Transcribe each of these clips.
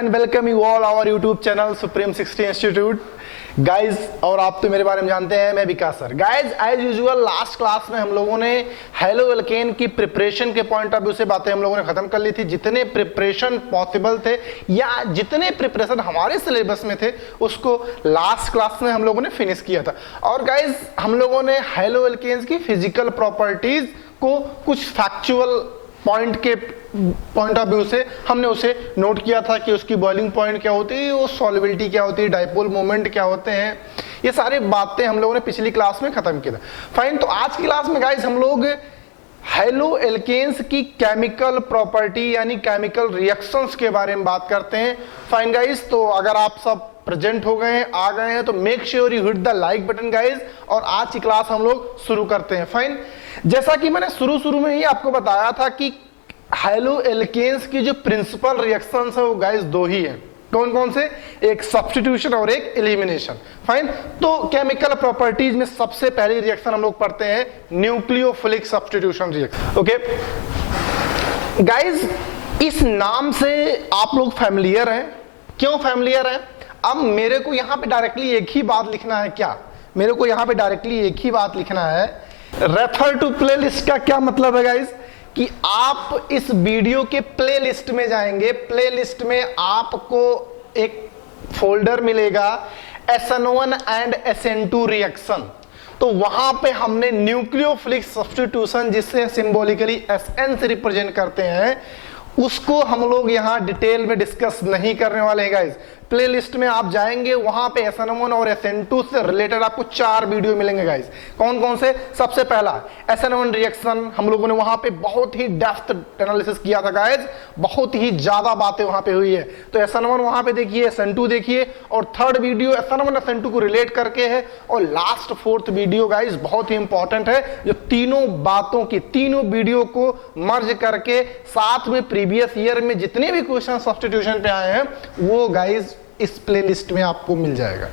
And welcome you all our YouTube channel Supreme 60 institute guys. और आप तो मेरे बारे में जानते हैं, मैं Vikas sir. Guys as usual last class में हम लोगों ने हेलो एल्केन की प्रिपरेशन के पॉइंट ऑफ व्यू से बातें हम लोगों ने खत्म कर ली थी। जितने प्रिपरेशन पॉसिबल थे या जितने प्रिपरेशन हमारे सिलेबस में थे उसको लास्ट क्लास में हम लोगों ने फिनिश किया था। और गाइज हम लोगों ने हेलो एल्केन्स की फिजिकल प्रॉपर्टीज को कुछ फैक्चुअल पॉइंट ऑफ व्यू से हमने उसे नोट किया था कि उसकी बॉइलिंग पॉइंट क्या होती है, वो सॉल्युबिलिटी क्या होती है, डाइपोल मोमेंट क्या होते हैं, ये सारी बातें हम लोगों ने पिछली क्लास में खत्म किया था। फाइन, तो आज की क्लास में गाइस हम लोग हेलो एल्केन्स की केमिकल प्रॉपर्टी यानी केमिकल रिएक्शंस के बारे में बात करते हैं। फाइन गाइस, तो अगर आप सब प्रेजेंट हो गए हैं, आ गए हैं, तो make sure you hit the like button guys, और आज की क्लास हम लोग शुरू करते हैं। फाइन, जैसा कि मैंने शुरू में ही आपको बताया था कि हेलो एल्केन्स की जो प्रिंसिपल रिएक्शंस है वो गाइस दो ही है। कौन कौन से? एक सब्स्टिट्यूशन और एक एलिमिनेशन। फाइन, तो केमिकल प्रॉपर्टीज में सबसे पहली रिएक्शन हम लोग पढ़ते हैं nucleophilic substitution reaction. Okay guys, इस नाम से आप लोग फैमिलियर हैं। क्यों फैमिलियर हैं? अब मेरे को यहां पे डायरेक्टली एक ही बात लिखना है। क्या मेरे को यहां पे डायरेक्टली एक ही बात लिखना है? रेफर टू प्लेलिस्ट का क्या मतलब है गाइस? कि आप इस वीडियो के प्लेलिस्ट में जाएंगे। प्लेलिस्ट में आपको एक फोल्डर मिलेगा SN1 एंड SN2 रिएक्शन। तो वहां पे हमने न्यूक्लियोफिलिक सब्स्टिट्यूशन, जिससे सिंबॉलिकली SN से रिप्रेजेंट करते हैं, उसको हम लोग यहां डिटेल में डिस्कस नहीं करने वाले हैं गाइस। प्लेलिस्ट में आप जाएंगे, वहां पे SN1 और SN2 से रिलेटेड आपको 4 वीडियो मिलेंगे गाइस। कौन कौन से? सबसे पहला SN1 रिएक्शन, हम लोगों ने वहां पे बहुत ही डेप्थ एनालिसिस किया था गाइस, बहुत ही ज्यादा बातें वहां पे हुई है। तो SN1 वहां पे देखिए, SN2 देखिए, और थर्ड वीडियो SN1 SN2 को रिलेट करके है, और लास्ट फोर्थ वीडियो गाइस बहुत ही इंपॉर्टेंट है, जो तीनों बातों की, तीनों वीडियो को मर्ज करके साथ में प्रीवियस ईयर में जितने भी क्वेश्चन सब्स्टिट्यूशन पे आए हैं वो गाइस इस प्लेलिस्ट में आपको मिल जाएगा।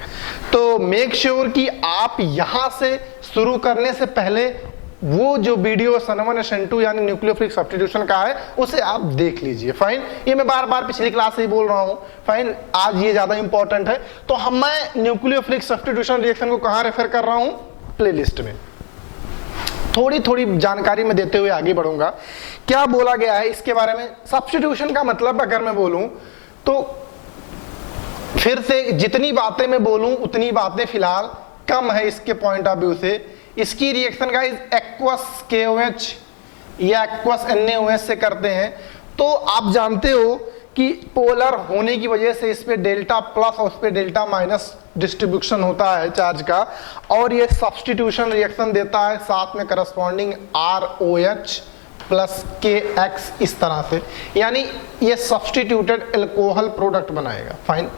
तो मेक श्योर कि आप यहां से शुरू करने से पहले वो जो वीडियो SN1 SN2 यानी न्यूक्लियोफिलिक सब्स्टिट्यूशन का है उसे आप देख लीजिए। फाइन, ये मैं बार बार पिछली क्लास से ही बोल रहा हूं। फाइन, आज ये ज्यादा इंपॉर्टेंट है। तो मैं न्यूक्लियोफिलिक सब्स्टिट्यूशन रिएक्शन को कहां रेफर कर रहा हूं? प्लेलिस्ट में। थोड़ी जानकारी में देते हुए आगे बढ़ूंगा। क्या बोला गया है इसके बारे में? सब्स्टिट्यूशन का मतलब अगर मैं बोलूं तो फिर से जितनी बातें मैं बोलूं उतनी बातें फिलहाल कम है इसके पॉइंट ऑफ व्यू से। इसकी रिएक्शन गाइस एक्वस KOH या एक्वस NaOH से करते हैं। तो आप जानते हो कि पोलर होने की वजह से इस पे डेल्टा प्लस और उस पे डेल्टा माइनस डिस्ट्रीब्यूशन होता है चार्ज का, और ये सब्स्टिट्यूशन रिएक्शन देता है साथ में करस्पॉन्डिंग ROH प्लस KX इस तरह से, यानी ये सब्स्टिट्यूटेड एल्कोहल प्रोडक्ट बनाएगा। फाइन,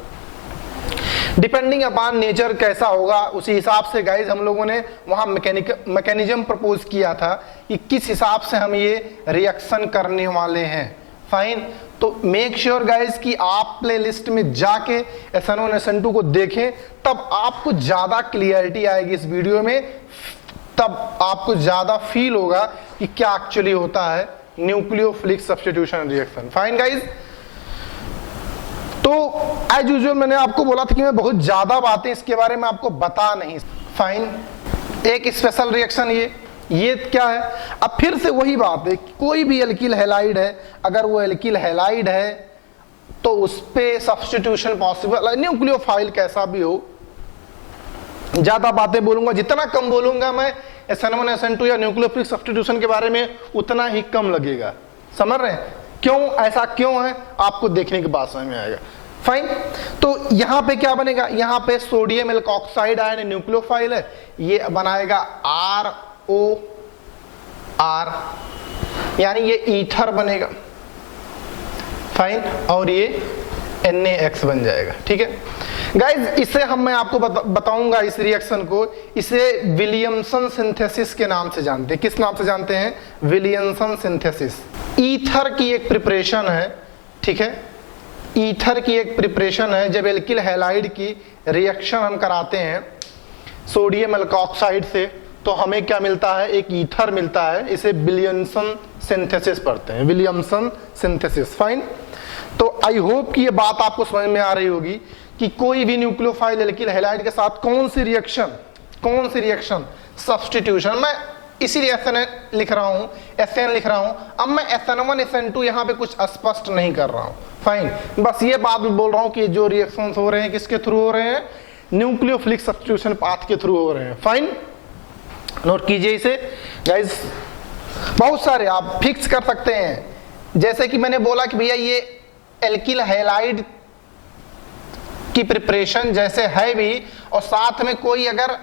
डिपेंडिंग अपॉन नेचर कैसा होगा उसी हिसाब से गाइज हम लोगों ने वहां मैकेनिज्म प्रपोज किया था कि किस हिसाब से हम ये रिएक्शन करने वाले हैं। फाइन, तो मेक श्योर गाइज कि आप प्लेलिस्ट में जाके SN1 SN2 को देखें, तब आपको ज्यादा क्लियरिटी आएगी इस वीडियो में, तब आपको ज्यादा फील होगा कि क्या एक्चुअली होता है nucleophilic substitution reaction. Fine guys, तो एज यूजुअल मैंने आपको बोला था कि मैं बहुत ज्यादा बातें इसके बारे में आपको बता नहीं। फाइन, एक स्पेशल रिएक्शन ये क्या है? अब फिर से वही बात है, कोई भी एल्किल हैलाइड है, अगर वो एल्किल हैलाइड है तो उस पे सब्स्टिट्यूशन पॉसिबल, न्यूक्लियोफाइल कैसा भी हो। ज्यादा बातें बोलूंगा, जितना कम बोलूंगा मैं SN1 SN2 या न्यूक्लियोफिलिक सब्स्टिट्यूशन के बारे में उतना ही कम लगेगा। समझ रहे हैं क्यों? ऐसा क्यों है आपको देखने के बाद समझ में आएगा। फाइन, तो यहां पे क्या बनेगा? यहां पे सोडियम एल्कोक्साइड आयन न्यूक्लियोफाइल है, ये बनाएगा ROR, यानी ये ईथर बनेगा। फाइन, और ये NaX बन जाएगा। ठीक है गाइज, इसे मैं आपको बताऊंगा इस रिएक्शन को, इसे विलियमसन सिंथेसिस के नाम से जानते हैं। किस नाम से जानते हैं? Williamson synthesis. ईथर की एक प्रिपरेशन है, ठीक है, ईथर की एक प्रिपरेशन है। जब एल्किल हैलाइड की रिएक्शन हम कराते हैं सोडियम एल्कोक्साइड से, तो हमें क्या मिलता है? एक ईथर मिलता है। इसे विलियमसन सिंथेसिस पढ़ते हैं, विलियमसन सिंथेसिस। फाइन, तो आई होप कि ये बात आपको समझ में आ रही होगी कि कोई भी न्यूक्लियोफाइल एल्किल हैलाइड के साथ कौन सी रिएक्शन सब्स्टिट्यूशन, मैं इसीलिए SN लिख रहा हूं, SN लिख रहा हूं। अब मैं SN1 SN2 यहां पे कुछ स्पष्ट नहीं कर रहा हूं, फाइन, बस ये बात बोल रहा हूं कि जो रिएक्शंस हो रहे हैं किसके थ्रू हो रहे हैं, न्यूक्लियोफिलिक सब्स्टिट्यूशन पाथ के थ्रू हो रहे हैं, फाइन। नोट कीजिए इसे गाइस, बहुत सारे आप फिक्स कर सकते हैं, जैसे कि मैंने बोला कि भैया ये एल्किल हैलाइड की प्रिपरेशन जैसे है भी, और साथ में कोई अगर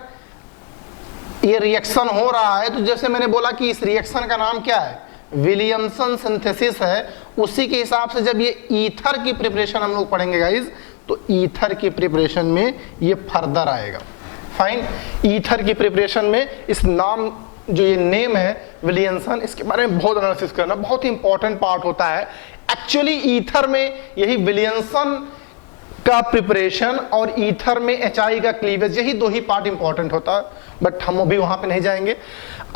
ये रिएक्शन हो रहा है, तो जैसे मैंने बोला कि इस रिएक्शन का नाम क्या है, विलियमसन सिंथेसिस है, उसी के हिसाब से जब ये ईथर की प्रिपरेशन हम लोग पढ़ेंगे गाइस, तो ईथर की प्रिपरेशन में ये फर्दर आएगा, फाइन। ईथर की प्रिपरेशन में इस नाम जो ये नेम है विलियमसन, इसके बारे में बहुत एनालिसिस करना बहुत ही इंपॉर्टेंट पार्ट होता है। एक्चुअली ईथर में यही विलियमसन का प्रिपरेशन और ईथर में HI का क्लीवेज, यही दो ही पार्ट इंपॉर्टेंट होता है, बट हम अभी वहां पे नहीं जाएंगे।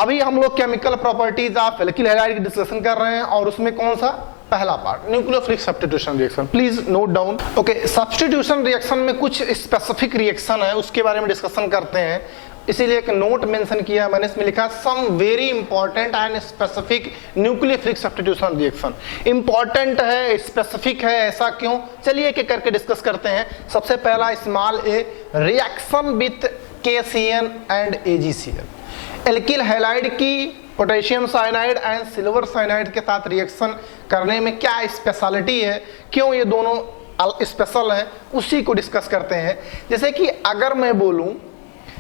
अभी हम लोग chemical properties of alkyl halide की डिस्कशन कर रहे हैं, और उसमें कौन सा पहला part, nucleophilic substitution reaction. Please note down. Okay, substitution reaction में कुछ स्पेसिफिक रिएक्शन है, उसके बारे में डिस्कशन करते हैं, इसीलिए एक नोट मेंशन किया है मैंने, इसमें लिखा some very important and specific nucleophilic substitution reaction. Important है, स्पेसिफिक है, ऐसा क्यों, चलिए एक एक करके डिस्कस करते हैं। सबसे पहला small a, reaction with KCN and AgCl। Alkyl halide की potassium cyanide and silver cyanide के साथ रिएक्शन करने में क्या स्पेशलिटी है, क्यों ये दोनों स्पेशल हैं, उसी को डिस्कस करते हैं। जैसे कि अगर मैं बोलूं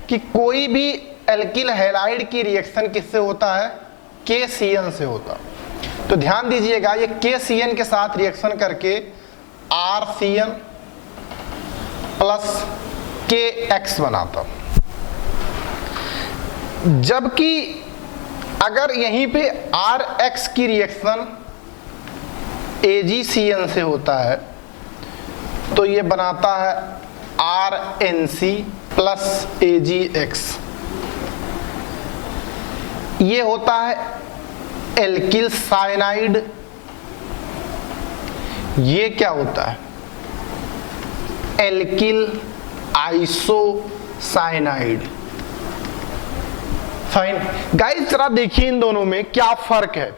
कि कोई भी एल्किल हैलाइड की रिएक्शन किससे होता है, KCN से होता, तो ध्यान दीजिएगा ये KCN के साथ रिएक्शन करके RCN प्लस KX बनाता, जबकि अगर यहीं पे RX की रिएक्शन AgCN से होता है तो ये बनाता है RNC प्लस AgX। ये होता है एल्किल साइनाइड, ये क्या होता है, एल्किल आइसोसाइनाइड, फाइन। गाइस जरा देखिए इन दोनों में क्या फर्क है।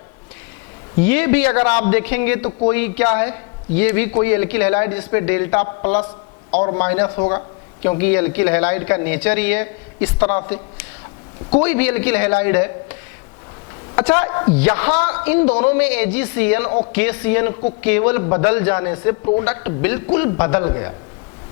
ये भी अगर आप देखेंगे तो कोई क्या है, ये भी कोई एल्किल हैलाइड जिसपे डेल्टा प्लस और माइनस होगा, क्योंकि ये एल्किल हैलाइड का नेचर ही है इस तरह से, कोई भी एल्किल हैलाइड है। अच्छा, यहां इन दोनों में AgCN और KCN को केवल बदल जाने से प्रोडक्ट बिल्कुल बदल गया,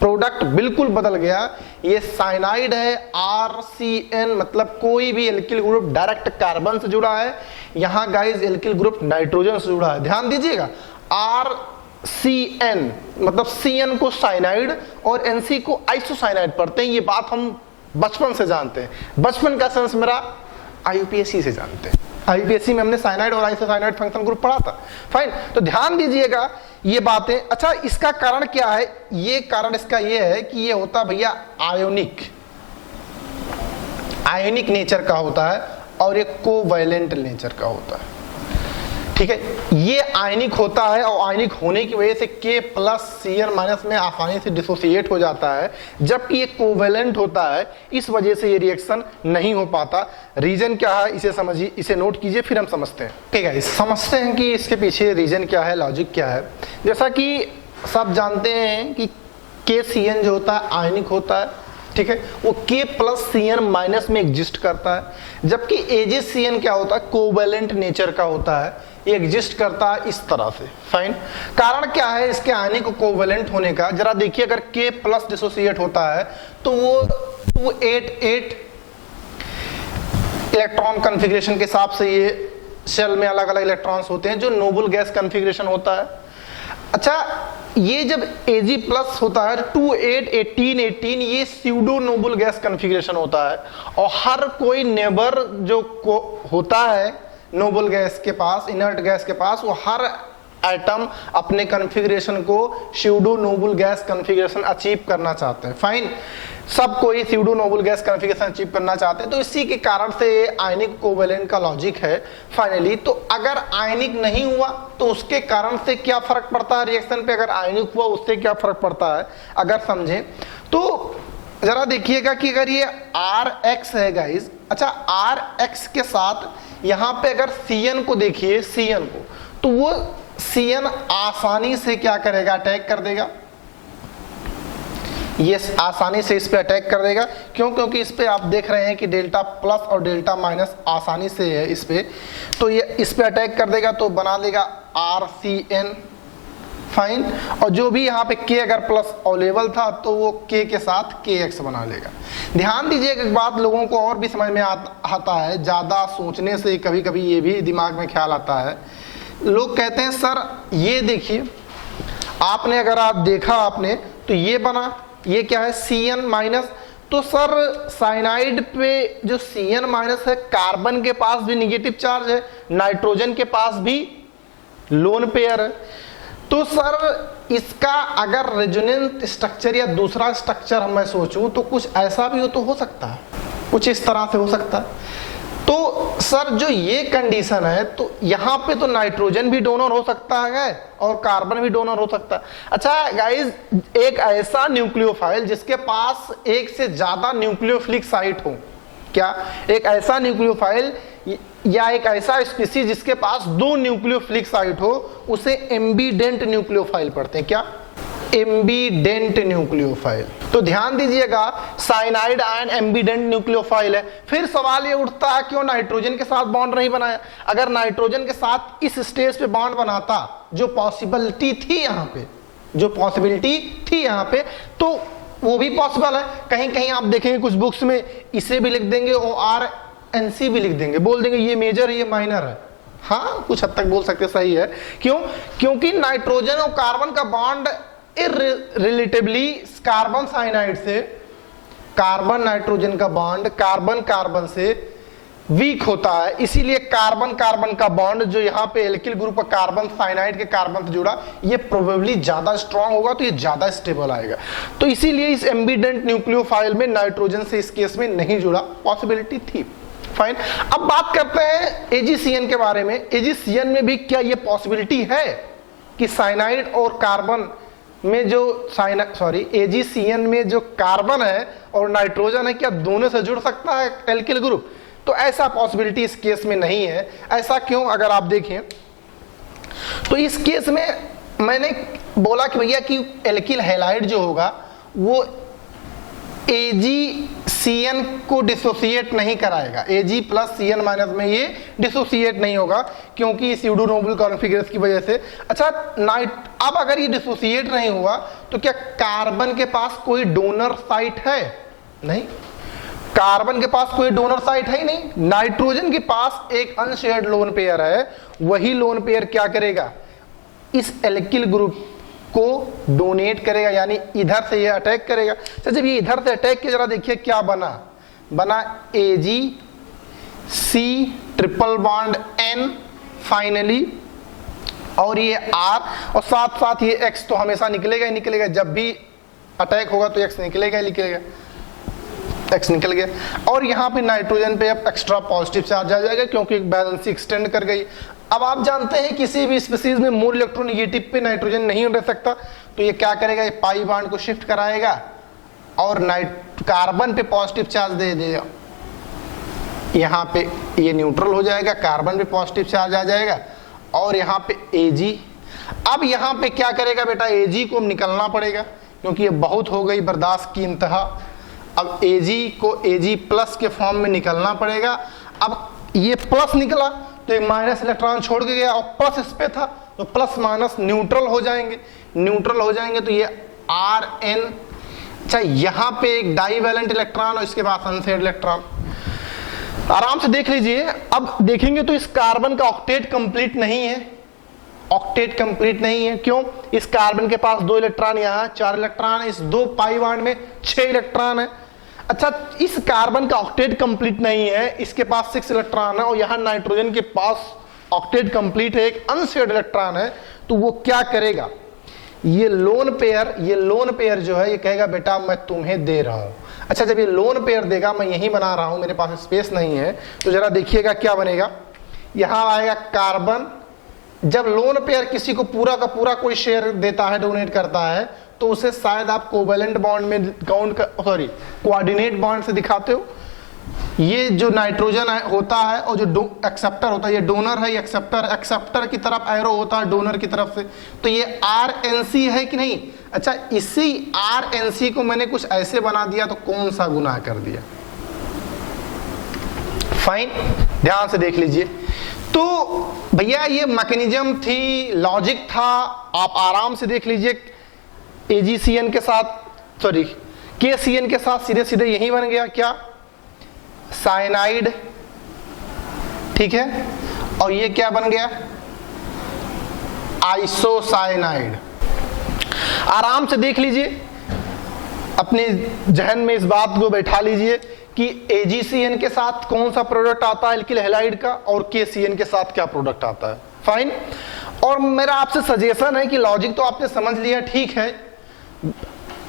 प्रोडक्ट बिल्कुल बदल गया। ये साइनाइड है RCN, मतलब कोई भी एल्किल ग्रुप डायरेक्ट कार्बन से जुड़ा है, यहां गाइस एल्किल ग्रुप नाइट्रोजन से जुड़ा है। ध्यान दीजिएगा, RCN मतलब CN को साइनाइड और NC को आइसोसाइनाइड पढ़ते हैं, ये बात हम बचपन से जानते हैं, बचपन का सेंस मेरा IUPAC से जानते हैं, IUPAC में हमने साइनाइड और आइसोसाइनाइड फंक्शन ग्रुप पढ़ा था, फाइन। तो ध्यान दीजिएगा ये बातें। अच्छा, इसका कारण क्या है, ये कारण इसका ये है कि ये होता भैया आयोनिक नेचर का होता है और ये कोवैलेंट नेचर का होता है, ठीक है। ये आयनिक होता है और आयनिक होने की वजह से K प्लस Cn माइनस में आसानी से डिसोसिएट हो जाता है, जबकि ये कोवेलेंट होता है, इस वजह से ये रिएक्शन नहीं हो पाता। रीजन क्या है इसे समझिए, इसे नोट कीजिए, फिर हम समझते हैं, ठीक है। समझते हैं कि इसके पीछे रीजन क्या है, लॉजिक क्या है। जैसा कि सब जानते हैं कि KCN जो होता है आयनिक होता है, ठीक है, वो K प्लस Cn माइनस में एग्जिस्ट करता है, जबकि AgCN क्या होता है, कोवेलेंट नेचर का होता है, ये एग्जिस्ट करता है इस तरह से, फाइन। कारण क्या है इसके आयनिक कोवेलेंट होने का, जरा देखिए, अगर K प्लस डिसोसिएट होता है तो वो 288 इलेक्ट्रॉन कन्फिग्रेशन के हिसाब से ये शेल में अलग अलग इलेक्ट्रॉन्स होते हैं, जो नोबल गैस कन्फिग्रेशन होता है। अच्छा, ये जब Ag प्लस होता है 2818 ये स्यूडो नोबल गैस कन्फिग्रेशन होता है, और हर कोई नेबर जो होता है नोबल गैस के पास, इनर्ट गैस के पास, वो हर एटम अपने कन्फिग्रेशन को pseudo noble gas configuration achieve करना चाहते हैं, फाइन। सब कोई pseudo noble gas configuration achieve करना चाहते हैं, तो इसी के कारण से आयनिक कोवेलेंट का लॉजिक है फाइनली। तो अगर आयनिक नहीं हुआ तो उसके कारण से क्या फर्क पड़ता है रिएक्शन पे, अगर आयनिक हुआ उससे क्या फर्क पड़ता है अगर समझें तो जरा देखिएगा कि अगर ये Rx है गाइज, अच्छा Rx के साथ यहाँ पे अगर Cn को देखिए, Cn को, तो वो Cn आसानी से क्या करेगा, अटैक कर देगा, ये आसानी से इस पे अटैक कर देगा। क्यों? क्योंकि इस पे आप देख रहे हैं कि डेल्टा प्लस और डेल्टा माइनस आसानी से है इस पे, तो ये इस पे अटैक कर देगा तो बना देगा RCN फाइन, और जो भी यहाँ पे K अगर प्लस अवेलेबल था तो वो K के साथ KX बना लेगा। ध्यान दीजिए एक बात लोगों को और भी समझ में आता है, ज़्यादा सोचने से कभी कभी ये भी दिमाग में ख्याल आता है, लोग कहते हैं सर ये देखिए आपने, अगर आप देखा आपने तो ये बना, ये क्या है Cn माइनस, तो सर साइनाइड पे जो Cn माइनस है कार्बन के पास भी निगेटिव चार्ज है, नाइट्रोजन के पास भी लोन पेयर है, तो सर इसका अगर रेजोनेंस स्ट्रक्चर या दूसरा स्ट्रक्चर मैं सोचूं तो कुछ ऐसा भी हो तो हो सकता है, कुछ इस तरह से हो सकता है। तो सर जो ये कंडीशन है तो यहाँ पे तो नाइट्रोजन भी डोनर हो सकता है और कार्बन भी डोनर हो सकता है। अच्छा गाइज, एक ऐसा न्यूक्लियोफाइल जिसके पास एक से ज्यादा न्यूक्लियोफिलिक साइट हो, क्या एक ऐसा न्यूक्लियोफाइल या एक ऐसा स्पीसीज जिसके पास दो न्यूक्लियोफिलिक साइट हो, उसे एम्बीडेंट न्यूक्लियोफाइल पढ़ते हैं, क्या एम्बीडेंट न्यूक्लियोफाइल। तो ध्यान दीजिएगा साइनाइड आयन एम्बीडेंट न्यूक्लियोफाइल है। फिर सवाल ये उठता है क्यों नाइट्रोजन के साथ बॉन्ड नहीं बनाया, अगर नाइट्रोजन के साथ इस स्टेज पे बॉन्ड बनाता, जो पॉसिबिलिटी थी यहाँ पे, जो पॉसिबिलिटी थी यहाँ पे, तो वो भी पॉसिबल है। कहीं कहीं आप देखेंगे कुछ बुक्स में इसे भी लिख देंगे ORNC भी लिख देंगे, बोल देंगे ये मेजर है ये माइनर है। हाँ कुछ हद तक बोल सकते सही है, क्यों? क्योंकि नाइट्रोजन और कार्बन का बॉन्ड रिलेटिवली कार्बन साइनाइड से, कार्बन नाइट्रोजन का बॉन्ड कार्बन कार्बन से वीक होता है, इसीलिए कार्बन कार्बन का बॉन्ड जो यहाँ पे एल्किल ग्रुप का कार्बन साइनाइड के कार्बन से जुड़ा, ये प्रोबेबली ज्यादा स्ट्रांग होगा, तो ये ज्यादा स्टेबल आएगा। तो इसीलिए इस एम्बीडेंट न्यूक्लियोफाइल में नाइट्रोजन से इस केस में नहीं जुड़ा, पॉसिबिलिटी थी। फाइन, अब बात करते हैं AgCN के बारे में। AgCN में भी क्या ये पॉसिबिलिटी है कि साइनाइड और कार्बन में जो AgCN में जो कार्बन है और नाइट्रोजन है, क्या दोनों से जुड़ सकता है एल्किल ग्रुप? तो ऐसा पॉसिबिलिटी इस केस में नहीं है। ऐसा क्यों? अगर आप देखें तो इस केस में मैंने बोला कि भैया कि एल्किल हैलाइड जो होगा वो AgCN को डिसोसिएट नहीं कराएगा, Ag प्लस Cn माइनस में ये डिसोसिएट नहीं होगा क्योंकि स्यूडो नोबल कॉन्फ़िगरेशन की वजह से। अच्छा अब अगर ये डिसोसिएट नहीं हुआ तो क्या कार्बन के पास कोई डोनर साइट है? नहीं, कार्बन के पास कोई डोनर साइट है ही नहीं। नाइट्रोजन के पास एक अनशेयर्ड लोन पेयर है, वही लोन पेयर क्या करेगा, इस एल्किल ग्रुप को डोनेट करेगा, यानी इधर से ये अटैक करेगा। तो जब ये इधर से अटैक किया, जरा देखिए क्या बना AgC triple bond N finally, और ये R, और साथ साथ ये X तो हमेशा निकलेगा ही निकलेगा, जब भी अटैक होगा तो X निकलेगा ही निकलेगा, X निकल गया। और यहाँ पे नाइट्रोजन पे अब एक्स्ट्रा पॉजिटिव चार्ज आ जाएगा क्योंकि एक बैलेंसी एक्सटेंड कर गई। अब आप जानते हैं किसी भी स्पीसीज में मूल इलेक्ट्रोनेगेटिव पे नाइट्रोजन नहीं रह सकता, तो ये क्या करेगा, ये पाई बॉन्ड को शिफ्ट कराएगा और कार्बन पे पॉजिटिव चार्ज दे देगा, यहाँ पे ये न्यूट्रल हो जाएगा, कार्बन पे पॉजिटिव चार्ज आ जाएगा, और यहाँ पे Ag। अब यहाँ पे क्या करेगा बेटा, Ag को निकलना पड़ेगा क्योंकि ये बहुत हो गई बर्दाश्त की इंतहा। अब Ag को Ag प्लस के फॉर्म में निकलना पड़ेगा। अब ये प्लस निकला तो एक माइनस इलेक्ट्रॉन छोड़ के गया और प्लस इस पे था, तो प्लस माइनस न्यूट्रल हो जाएंगे, न्यूट्रल हो जाएंगे तो ये Rn। अच्छा यहाँ पे एक डाईवैलेंट इलेक्ट्रॉन और इसके बाद अनशेयर्ड इलेक्ट्रॉन, आराम से देख लीजिए। अब देखेंगे तो इस कार्बन का ऑक्टेट कंप्लीट नहीं है, ऑक्टेट कंप्लीट नहीं है। क्यों? इस कार्बन के पास 2 इलेक्ट्रॉन, यहाँ 4 इलेक्ट्रॉन है, इस 2 पाई बॉन्ड में 6 इलेक्ट्रॉन है। अच्छा इस कार्बन का ऑक्टेट कंप्लीट नहीं है, इसके पास 6 इलेक्ट्रॉन है, और यहाँ नाइट्रोजन के पास ऑक्टेट कंप्लीट है, एक अनशेयर्ड इलेक्ट्रॉन है, तो वो क्या करेगा, ये लोन पेयर जो है ये कहेगा बेटा मैं तुम्हें दे रहा हूं। अच्छा, जब ये लोन पेयर देगा, मैं यही बना रहा हूं, मेरे पास स्पेस नहीं है, तो जरा देखिएगा क्या बनेगा। यहां आएगा कार्बन। जब लोन पेयर किसी को पूरा का पूरा कोई शेयर देता है, डोनेट करता है, तो उसे शायद आप कोवेलेंट बॉन्ड में कोऑर्डिनेट बॉन्ड से दिखाते हो। ये जो नाइट्रोजन होता है और जो एक्सेप्टर होता है, ये डोनर है, ये एक्सेप्टर की तरफ एरो होता है डोनर की तरफ से, तो ये RNC है कि नहीं। अच्छा, इसी RNC को मैंने कुछ ऐसे बना दिया तो कौन सा गुनाह कर दिया। फाइन, ध्यान से देख लीजिए। तो भैया ये मैकेनिज्म थी, लॉजिक था, आप आराम से देख लीजिए। AgCN के साथ KCN के साथ सीधे सीधे यही बन गया क्या, साइनाइड, ठीक है। और ये क्या बन गया, आइसोसाइनाइड। आराम से देख लीजिए, अपने जहन में इस बात को बैठा लीजिए कि AgCN के साथ कौन सा प्रोडक्ट आता है एल्किल हैलाइड का, और KCN के साथ क्या प्रोडक्ट आता है। फाइन। और मेरा आपसे सजेशन है कि लॉजिक तो आपने समझ लिया, ठीक है।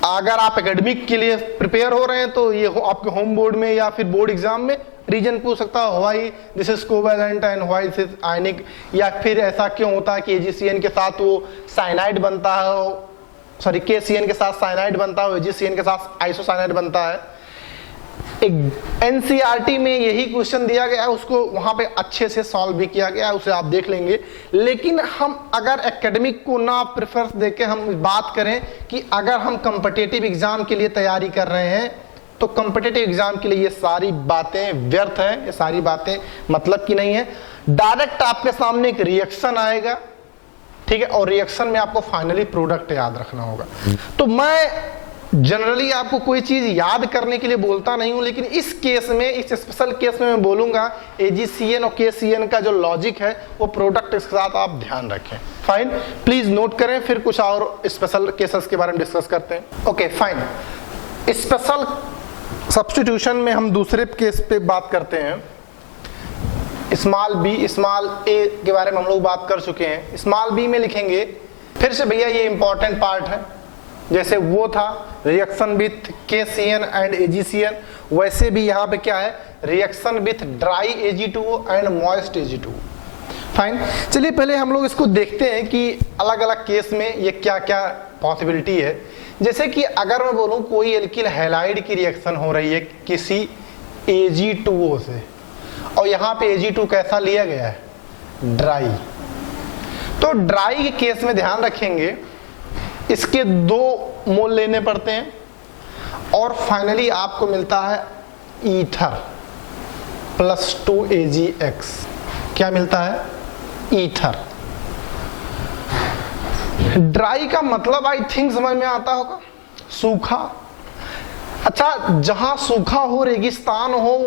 अगर आप एकेडमिक के लिए प्रिपेयर हो रहे हैं तो ये आपके होम बोर्ड में या फिर बोर्ड एग्जाम में रीजन पूछ सकता है, why this is covalent and why this is आयनिक, या फिर ऐसा क्यों होता है कि AgCN के साथ वो साइनाइड बनता है, KCN के साथ साइनाइड बनता है, AgCN के साथ आइसोसाइनाइड बनता है। एक NCERT में यही क्वेश्चन दिया गया है, उसको वहां पे अच्छे से सॉल्व भी किया गया है, उसे आप देख लेंगे। लेकिन हम अगर एकेडमिक को ना प्रेफरेंस देके हम बात करें कि अगर हम कॉम्पिटिटिव एग्जाम के लिए तैयारी कर रहे हैं, तो कॉम्पिटिटिव एग्जाम के लिए ये सारी बातें व्यर्थ हैं, ये सारी बातें मतलब की नहीं है। डायरेक्ट आपके सामने एक रिएक्शन आएगा, ठीक है, और रिएक्शन में आपको फाइनली प्रोडक्ट याद रखना होगा। तो मैं जनरली आपको कोई चीज याद करने के लिए बोलता नहीं हूं, लेकिन इस केस में, इस स्पेशल केस में मैं बोलूंगा AgCN और KCN का जो लॉजिक है वो प्रोडक्ट के साथ आप ध्यान रखें। फाइन, प्लीज नोट करें, फिर कुछ और स्पेशल केसेस के बारे में डिस्कस करते हैं। Okay fine. स्पेशल सब्स्टिट्यूशन में हम दूसरे केस पे बात करते हैं। स्मॉल b स्मॉल a के बारे में हम लोग बात कर चुके हैं। स्मॉल b में लिखेंगे, फिर से भैया ये इंपॉर्टेंट पार्ट है, जैसे वो था reaction with KCN and AgCN, वैसे भी यहाँ पे क्या है, reaction with dry Ag2O and moist Ag2O। Fine, चलिए पहले हम लोग इसको देखते हैं कि अलग अलग केस में ये क्या क्या पॉसिबिलिटी है। जैसे कि अगर मैं बोलूं कोई एल्किल हैलाइड की रिएक्शन हो रही है किसी Ag2O से, और यहाँ पे Ag2 कैसा लिया गया है, ड्राई, तो ड्राई के केस में ध्यान रखेंगे इसके 2 मोल लेने पड़ते हैं, और फाइनली आपको मिलता है ईथर प्लस 2 AgX। क्या मिलता है, ईथर। ड्राई का मतलब आई थिंक समझ में आता होगा, सूखा। अच्छा, जहां सूखा हो, रेगिस्तान हो,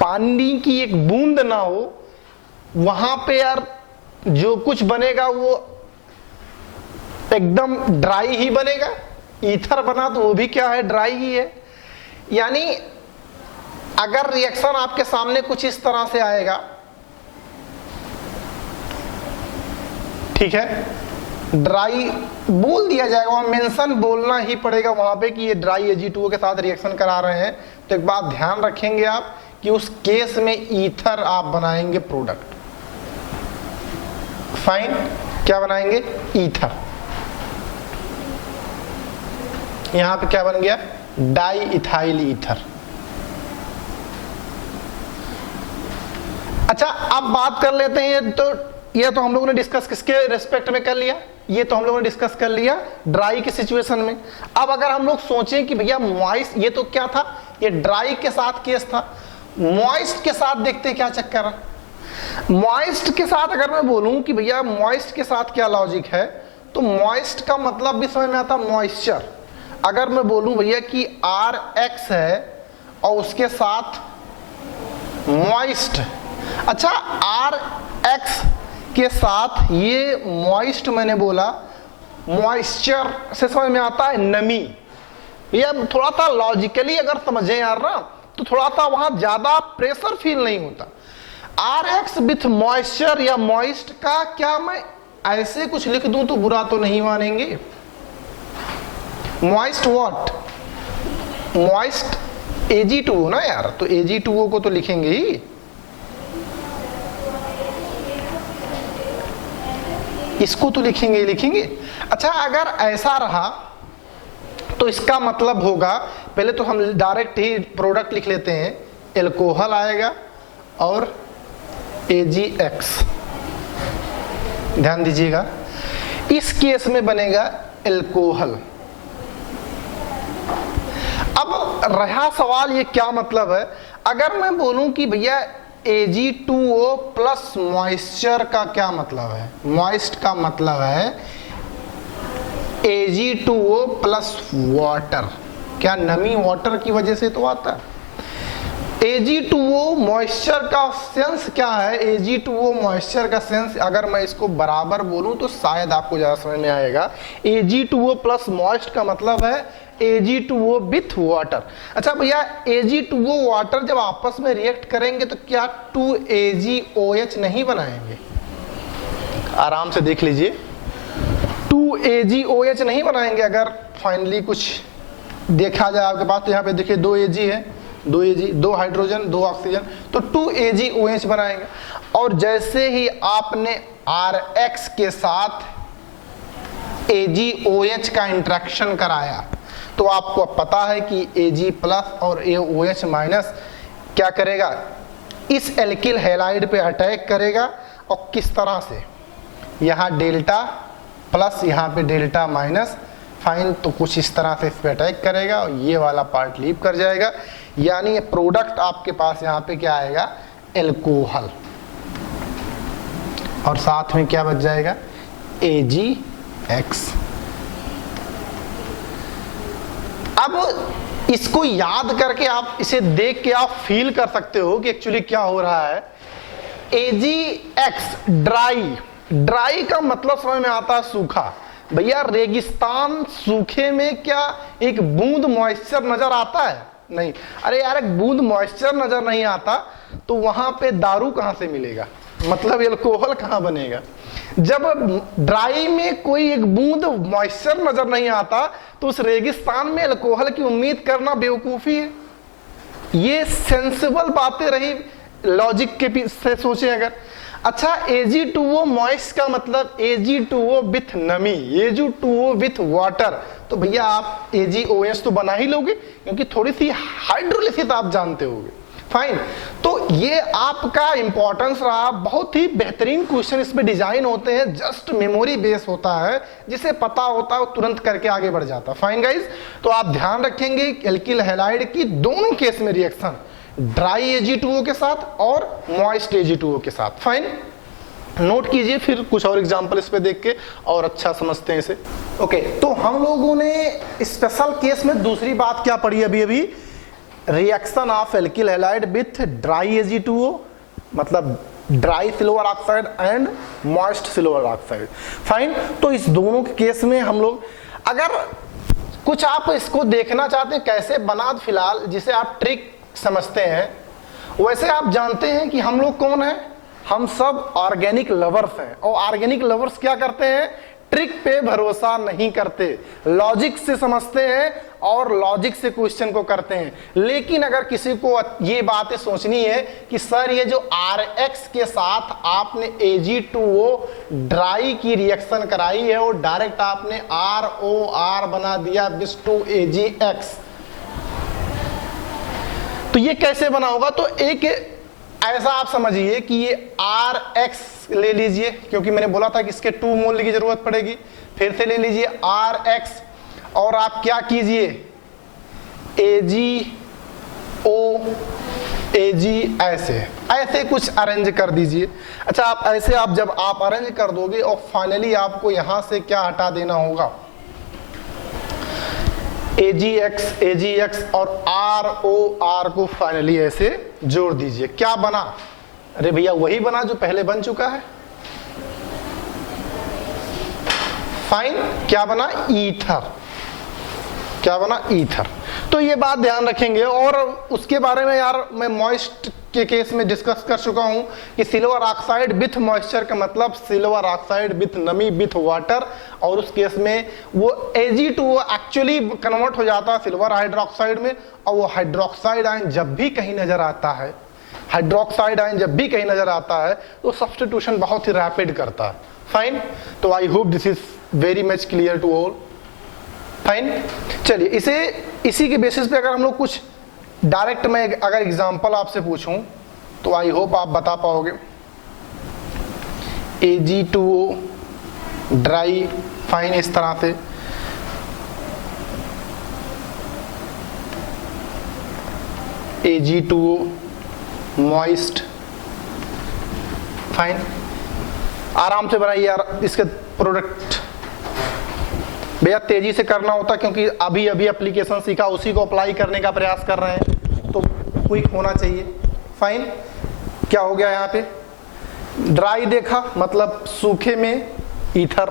पानी की एक बूंद ना हो, वहां पे यार जो कुछ बनेगा वो एकदम ड्राई ही बनेगा। ईथर बना तो वो भी क्या है, ड्राई ही है। यानी अगर रिएक्शन आपके सामने कुछ इस तरह से आएगा, ठीक है, ड्राई बोल दिया जाएगा, वहां मेंशन बोलना ही पड़ेगा वहां पे कि ये ड्राई Ag2O के साथ रिएक्शन करा रहे हैं। तो एक बात ध्यान रखेंगे आप कि उस केस में ईथर आप बनाएंगे प्रोडक्ट। फाइन, क्या बनाएंगे, ईथर। यहां पे क्या बन गया, डाई इथाइल ईथर। अच्छा, अब बात कर लेते हैं, ये तो हम लोगों ने डिस्कस किसके रेस्पेक्ट में कर लिया, ये तो हम लोगों ने डिस्कस कर लिया ड्राई की सिचुएशन में। अब अगर हम लोग सोचें कि भैया मॉइस्ट, ये तो क्या था, ये ड्राई के साथ केस था, मॉइस्ट के साथ देखते हैं क्या चक्कर है। मॉइस्ट के साथ अगर मैं बोलूं कि भैया मॉइस्ट के साथ क्या लॉजिक है, तो मॉइस्ट का मतलब भी समझ में आता, मॉइस्चर। अगर मैं बोलूं भैया कि RX है और उसके साथ मॉइस्ट, अच्छा RX के साथ ये मॉइस्ट मैंने बोला, मॉइस्चर से समझ में आता है नमी। ये थोड़ा सा लॉजिकली अगर समझे यार ना, तो थोड़ा सा वहां ज्यादा प्रेशर फील नहीं होता। RX विथ मॉइस्चर या मॉइस्ट का क्या मैं ऐसे कुछ लिख दूं तो बुरा तो नहीं मानेंगे। मॉइस्ट व्हाट, मॉइस्ट Ag2O ना यार, तो Ag2O को तो लिखेंगे ही, इसको तो लिखेंगे। अच्छा अगर ऐसा रहा तो इसका मतलब होगा, पहले तो हम डायरेक्ट ही प्रोडक्ट लिख लेते हैं, एल्कोहल आएगा और AgX, ध्यान दीजिएगा, इस केस में बनेगा एल्कोहल। अब रहा सवाल ये क्या मतलब है, अगर मैं बोलूं कि भैया Ag2O प्लस मॉइस्चर का क्या मतलब है, मॉइस्ट का मतलब है Ag2O प्लस वाटर, क्या नमी वाटर की वजह से तो आता है। Ag2O मॉइस्चर का सेंस क्या है, Ag2O मॉइस्चर का सेंस अगर मैं इसको बराबर बोलूं तो शायद आपको ज्यादा समझ में आएगा। Ag2O प्लस मॉइस्ट का मतलब है Ag2O विथ वाटर। अच्छा भैया Ag2O वाटर जब आपस में रिएक्ट करेंगे तो क्या 2AgOH नहीं बनाएंगे, आराम से देख लीजिए, 2AgOH नहीं बनाएंगे। अगर फाइनली कुछ देखा जाए आपके पास, तो यहाँ पे देखिए 2 Ag है, 2 Ag, 2 हाइड्रोजन 2 ऑक्सीजन, तो 2AgOH बनाएंगे। और जैसे ही आपने RX के साथ AgOH का इंटरेक्शन कराया तो आपको पता है कि Ag प्लस और AOH माइनस क्या करेगा, इस एल्किल हैलाइड पे अटैक करेगा, और किस तरह से, यहाँ डेल्टा प्लस यहाँ पे डेल्टा माइनस, फाइन, तो कुछ इस तरह से इस पे अटैक करेगा और ये वाला पार्ट लीव कर जाएगा, यानी ये प्रोडक्ट आपके पास यहाँ पे क्या आएगा, एल्कोहल, और साथ में क्या बच जाएगा, AgX। अब इसको याद करके आप इसे देख के आप फील कर सकते हो कि एक्चुअली क्या हो रहा है। AgX ड्राई का मतलब समझ में आता है सूखा। भैया रेगिस्तान सूखे में क्या एक बूंद मॉइस्चर नजर आता है, नहीं। अरे यार एक बूंद मॉइस्चर नजर नहीं आता तो वहां पे दारू कहां से मिलेगा, मतलब एल्कोहल कहां बनेगा। जब ड्राई में कोई एक बूंद मॉइस्चर नजर नहीं आता तो उस रेगिस्तान में अल्कोहल की उम्मीद करना बेवकूफी है। ये सेंसिबल बातें रही, लॉजिक के से सोचें अगर। अच्छा Ag2O मॉइस्ट का मतलब Ag2O विथ नमी, Ag2O विथ वाटर, तो भैया आप AgOH तो बना ही लोगे क्योंकि थोड़ी सी हाइड्रोलिसिस आप जानते होगे, फाइन। तो ये आपका इंपॉर्टेंस रहा, बहुत ही बेहतरीन क्वेश्चन इसमें डिजाइन होते हैं, जस्ट मेमोरी बेस होता है, जिसे पता होता है वो तुरंत करके आगे बढ़ जाता है, फाइन गाइज। तो आप ध्यान रखेंगे एल्किल हैलाइड की दोनों केस में रिएक्शन, ड्राई Ag2O के साथ और मॉइस्ट Ag2O के साथ, फाइन। नोट कीजिए, फिर कुछ और एग्जांपल इस पे देख के और अच्छा समझते हैं इसे। ओके, तो हम लोगों ने स्पेशल केस में दूसरी बात क्या पढ़ी अभी, reaction of alkyl halide with dry Ag2O, मतलब dry silver oxide and moist silver oxide, fine. तो इस दोनों के केस में हम लोग अगर कुछ आप इसको देखना चाहते हैं कैसे बना, फिलहाल जिसे आप ट्रिक समझते हैं, वैसे आप जानते हैं कि हम लोग कौन है, हम सब ऑर्गेनिक लवर्स हैं, और ऑर्गेनिक लवर्स क्या करते हैं, ट्रिक पे भरोसा नहीं करते, लॉजिक से समझते हैं और लॉजिक से क्वेश्चन को करते हैं। लेकिन अगर किसी को ये बातें सोचनी है कि सर ये जो RX के साथ आपने Ag2O ड्राई की रिएक्शन कराई है और डायरेक्ट आपने ROR बना दिया विथ 2AgX, तो ये कैसे बना होगा। तो एक ऐसा आप समझिए कि ये RX ले लीजिए, क्योंकि मैंने बोला था कि इसके 2 मोल की जरूरत पड़ेगी, फिर से ले लीजिए RX, और आप क्या कीजिए AgO Ag ऐसे कुछ अरेंज कर दीजिए। अच्छा आप ऐसे आप जब आप अरेंज कर दोगे और फाइनली आपको यहां से क्या हटा देना होगा, AgX और ROR को फाइनली ऐसे जोड़ दीजिए, क्या बना, अरे भैया वही बना जो पहले बन चुका है, फाइन। क्या बना, ईथर, क्या बना, ईथर। तो ये बात ध्यान रखेंगे। और उसके बारे में यार मैं मॉइस्ट के केस में डिस्कस कर चुका हूं कि सिल्वर ऑक्साइड विथ मॉइस्चर का मतलब सिल्वर ऑक्साइड विथ नमी विथ वाटर, और उस केस में वो Ag2O एक्चुअली कन्वर्ट हो जाता है सिल्वर हाइड्रोक्साइड में। और वो हाइड्रोक्साइड आयन जब भी कहीं नजर आता है, हाइड्रोक्साइड आयन जब भी कहीं नजर आता है तो सब्स्टिट्यूशन बहुत ही रैपिड करता है। फाइन, तो I hope this is very much clear to all. Fine, चलिए इसी के बेसिस पे अगर हम लोग कुछ डायरेक्ट मैं अगर एग्जांपल आपसे पूछूं तो आई होप आप बता पाओगे। Ag2O ड्राई, फाइन, इस तरह से Ag2O मॉइस्ट, फाइन। आराम से बनाइए यार इसके प्रोडक्ट, भैया तेजी से करना होता क्योंकि अभी अभी एप्लीकेशन सीखा उसी को अप्लाई करने का प्रयास कर रहे हैं, तो क्विक होना चाहिए। फाइन, क्या हो गया यहाँ पे, ड्राई देखा मतलब सूखे में ईथर,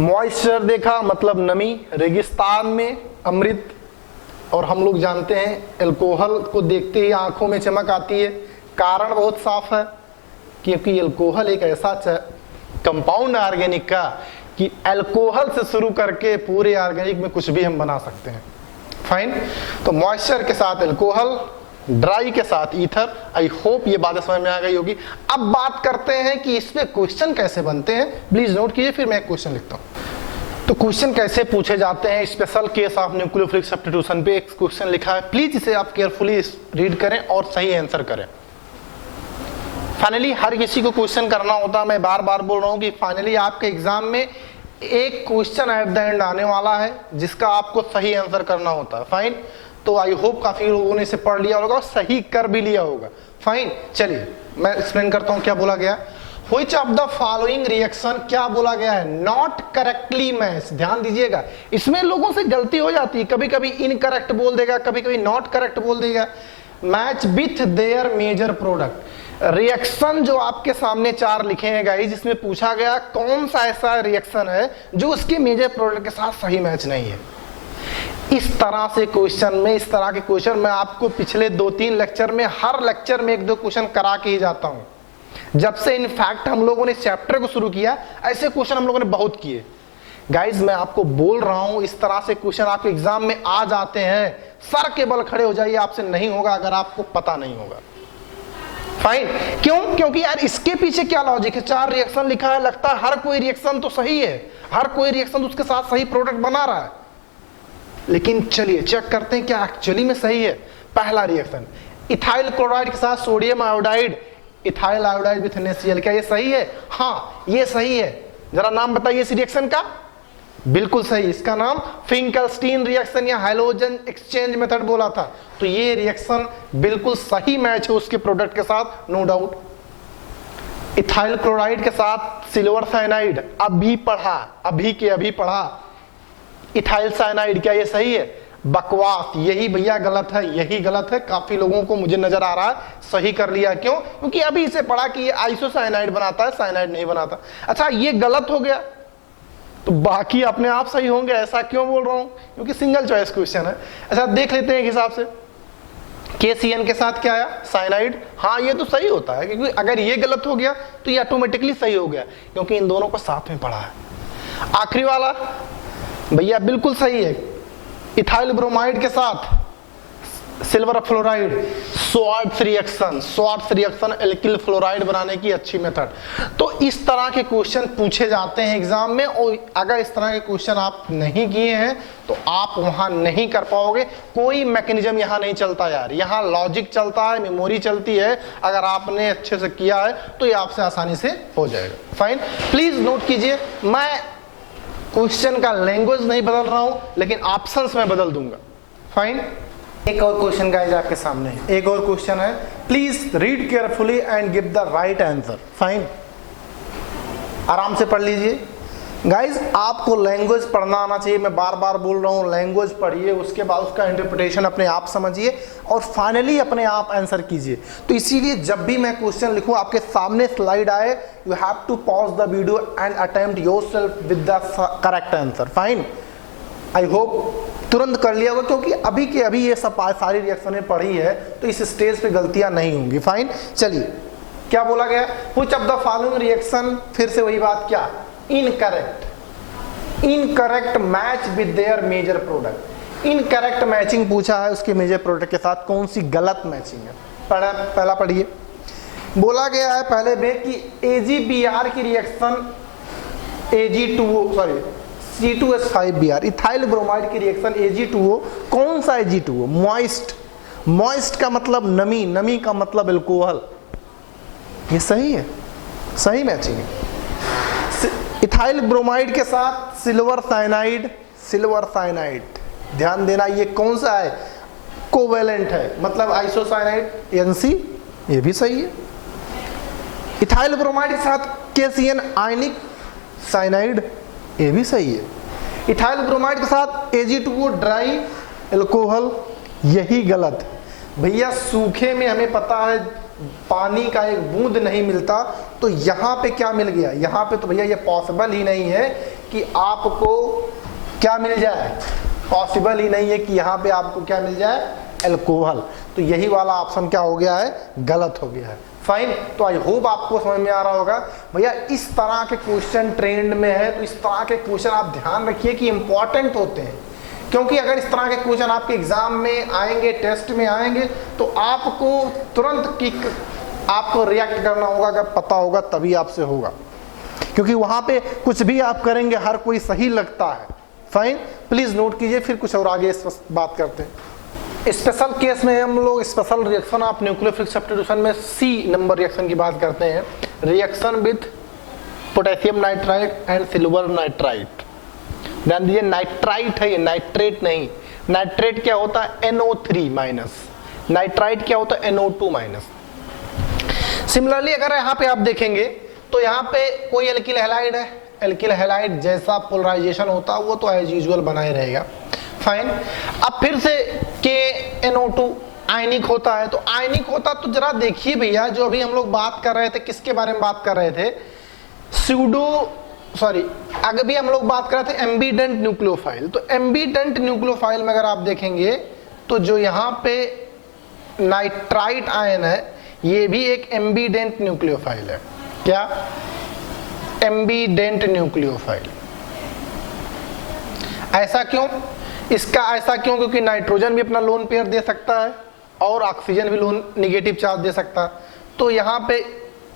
मॉइस्चर देखा मतलब नमी, रेगिस्तान में अमृत, और हम लोग जानते हैं अल्कोहल को देखते ही आंखों में चमक आती है। कारण बहुत साफ है क्योंकि अल्कोहल एक ऐसा कंपाउंड ऑर्गेनिक का कि अल्कोहल से शुरू करके पूरे ऑर्गेनिक में कुछ भी हम बना सकते हैं। फाइन, तो मॉइस्चर के साथ अल्कोहल, ड्राई के साथ ईथर। आई होप ये बातें समझ में आ गई होगी। अब बात करते हैं कि इस पे क्वेश्चन कैसे बनते हैं। प्लीज नोट कीजिए, फिर मैं एक क्वेश्चन लिखता हूं। तो क्वेश्चन कैसे पूछे जाते हैं, special case of nucleophilic substitution पे एक क्वेश्चन लिखा है। प्लीज इसे आप केयरफुली रीड करें और सही आंसर करें। फाइनली हर किसी को क्वेश्चन करना होता है, मैं बार बार बोल रहा हूं कि फाइनली आपके एग्जाम में एक क्वेश्चन एट द एंड आने वाला है जिसका आपको सही आंसर करना होता है। फाइन, तो आई होप काफी लोगों ने इसे पढ़ लिया होगा और सही कर भी लिया होगा। फाइन, चलिए मैं एक्सप्लेन करता हूं क्या बोला गया। Which of the following reaction, क्या बोला गया है, नॉट करेक्टली मैच। ध्यान दीजिएगा, इसमें लोगों से गलती हो जाती है, कभी कभी इनकरेक्ट बोल देगा, कभी कभी नॉट करेक्ट बोल देगा। Match with their major product. Reaction जो आपके सामने चार लिखे हैं गाइस, जिसमें पूछा गया कौन सा ऐसा रिएक्शन है जो उसके मेजर प्रोडक्ट के साथ सही मैच नहीं है। इस तरह से क्वेश्चन में, इस तरह के क्वेश्चन मैं आपको पिछले 2-3 लेक्चर में, हर लेक्चर में 1-2 क्वेश्चन करा के ही जाता हूं। जब से इनफैक्ट हम लोगों ने इस चैप्टर को शुरू किया, ऐसे क्वेश्चन हम लोगों ने बहुत किए। गाइज मैं आपको बोल रहा हूं, इस तरह से क्वेश्चन आपके एग्जाम में आ जाते हैं, सर के बल खड़े हो जाइए, आपसे नहीं होगा अगर आपको पता नहीं होगा। फाइन, क्यों? क्योंकि यार इसके पीछे क्या लॉजिक है, 4 रिएक्शन लिखा है, लगता है हर कोई रिएक्शन तो सही है, हर कोई रिएक्शन उसके साथ सही प्रोडक्ट बना रहा है। लेकिन चलिए चेक करते हैं क्या एक्चुअली में सही है। पहला रिएक्शन, इथाइल क्लोराइड के साथ sodium iodide, ethyl iodide with NaCl, क्या ये सही है? हाँ ये सही है। जरा नाम बताइए इस रिएक्शन का। बिल्कुल सही, इसका नाम फिंकलस्टीन रिएक्शन या हाइड्रोजन एक्सचेंज मेथड बोला था। तो ये रिएक्शन बिल्कुल सही मैच है उसके प्रोडक्ट के साथ, नो डाउट। इथाइल क्लोराइड के साथ सिल्वर साइनाइड, अभी पढ़ा इथाइल साइनाइड, क्या ये सही है? बकवास, यही भैया गलत है, यही गलत है। काफी लोगों को मुझे नजर आ रहा है सही कर लिया, क्यों? क्योंकि अभी इसे पढ़ा कि ये आइसोसाइनाइड बनाता है, साइनाइड नहीं बनाता। अच्छा ये गलत हो गया तो बाकी अपने आप सही होंगे, ऐसा क्यों बोल रहा हूं? क्योंकि सिंगल चॉइस क्वेश्चन है। अच्छा देख लेते हैं एक हिसाब से, KCN के साथ क्या आया? साइनाइड। हाँ ये तो सही होता है, क्योंकि अगर ये गलत हो गया तो ये ऑटोमेटिकली सही हो गया, क्योंकि इन दोनों को साथ में पढ़ा है। आखिरी वाला भैया बिल्कुल सही है, इथाइल ब्रोमाइड के साथ silver fluoride, Swarts reaction alkyl fluoride बनाने की अच्छी मेथड। तो इस तरह के क्वेश्चन पूछे जाते हैं एग्जाम में, और अगर इस तरह के क्वेश्चन आप नहीं किए हैं तो आप वहां नहीं कर पाओगे। कोई मैकेनिज्म यहां नहीं चलता यार, यहां लॉजिक चलता है, मेमोरी चलती है। अगर आपने अच्छे से किया है तो ये आपसे आसानी से हो जाएगा। फाइन, प्लीज नोट कीजिए, मैं क्वेश्चन का लैंग्वेज नहीं बदल रहा हूं, लेकिन ऑप्शंस में बदल दूंगा। फाइन, एक और क्वेश्चन गाइस आपके सामने, एक और क्वेश्चन है, please read carefully and give the right answer. Fine, आराम से पढ़ लीजिए। गाइज आपको लैंग्वेज पढ़ना आना चाहिए, मैं बार बार बोल रहा हूँ, लैंग्वेज पढ़िए, उसके बाद उसका इंटरप्रिटेशन अपने आप समझिए और फाइनली अपने आप आंसर कीजिए। तो इसीलिए जब भी मैं क्वेश्चन लिखूं आपके सामने स्लाइड आए, you have to pause the video and attempt yourself with the correct answer. Fine, I hope तुरंत कर लिया होगा, क्योंकि अभी के अभी ये सब सारी रिएक्शनें पढ़ी है तो इस स्टेज पे गलतियां नहीं होंगी। फाइन, चलिए क्या बोला गया, which of the following reaction, फिर से वही बात, क्या incorrect, incorrect match with their major product. Incorrect matching पूछा है, उसके मेजर प्रोडक्ट के साथ कौन सी गलत मैचिंग है। पहला पढ़िए, बोला गया है पहले में कि AgBr की reaction Ag2O sorry C2H5Br, ethyl bromide की रिएक्शन Ag2O, कौन सा Ag2O, मॉइस्ट, मॉइस्ट का मतलब नमी, नमी का मतलब अल्कोहल, ये सही है, सही मैचिंग है। इथाइल ब्रोमाइड के साथ सिल्वर साइनाइड, सिल्वर साइनाइड, ध्यान देना ये कौन सा है, कोवेलेंट है, मतलब आइसोसाइनाइड NC, ये भी सही है। इथाइल ब्रोमाइड के साथ KCN आयनिक साइनाइड, ये भी सही है। इथाइल ब्रोमाइड के साथ Ag2O ड्राई अल्कोहल, यही गलत। भैया सूखे में हमें पता है पानी का एक बूंद नहीं मिलता, तो यहाँ पे क्या मिल गया, यहाँ पे तो भैया ये पॉसिबल ही नहीं है कि आपको क्या मिल जाए, पॉसिबल ही नहीं है कि यहाँ पे आपको क्या मिल जाए, अल्कोहल। तो यही वाला ऑप्शन क्या हो गया है, गलत हो गया है। फाइन, तो आई होप आपको समझ में आ रहा होगा। भैया इस तरह के क्वेश्चन ट्रेंड में है, तो इस तरह के क्वेश्चन आप ध्यान रखिए कि इंपॉर्टेंट होते हैं, क्योंकि अगर इस तरह के क्वेश्चन आपके एग्जाम में आएंगे, टेस्ट में आएंगे, तो आपको तुरंत किक, आपको रिएक्ट करना होगा, अगर पता होगा तभी आपसे होगा, क्योंकि वहां पे कुछ भी आप करेंगे हर कोई सही लगता है। फाइन, प्लीज नोट कीजिए, फिर कुछ और आगे इस बात करते हैं। स्पेशल केस में हम लोग special reaction of nucleophilic substitution में C नंबर रिएक्शन की बात करते हैं, reaction with potassium nitrite and silver nitrite. ध्यान दीजिए, नाइट्राइट है ये, नाइट्रेट नहीं। नाइट्रेट क्या होता है, NO3 माइनस, नाइट्राइट क्या होता है, NO2 माइनस। सिमिलरली अगर यहाँ पे आप देखेंगे तो यहाँ पे कोई एल्किल हैलाइड है, एल्किल हैलाइड जैसा पोलराइजेशन होता है वो तो एज यूजुअल बनाए रहेगा। फाइन, अब फिर से KNO2 आयनिक होता है, तो आयनिक होता तो जरा देखिए भैया, जो अभी हम लोग बात कर रहे थे, किसके बारे में बात कर रहे थे, अगर भी हम लोग बात कर रहे थे एम्बीडेंट न्यूक्लियोफाइल। तो एम्बीडेंट न्यूक्लियोफाइल में अगर आप देखेंगे तो जो यहाँ पे नाइट्राइट आयन है, ये भी एक एम्बीडेंट न्यूक्लियोफाइल है। क्या, एम्बीडेंट न्यूक्लियोफाइल। ऐसा क्यों, इसका ऐसा क्यों, क्योंकि नाइट्रोजन भी अपना लोन पेयर दे सकता है और ऑक्सीजन भी लोन नेगेटिव चार्ज दे सकता है, तो यहाँ पे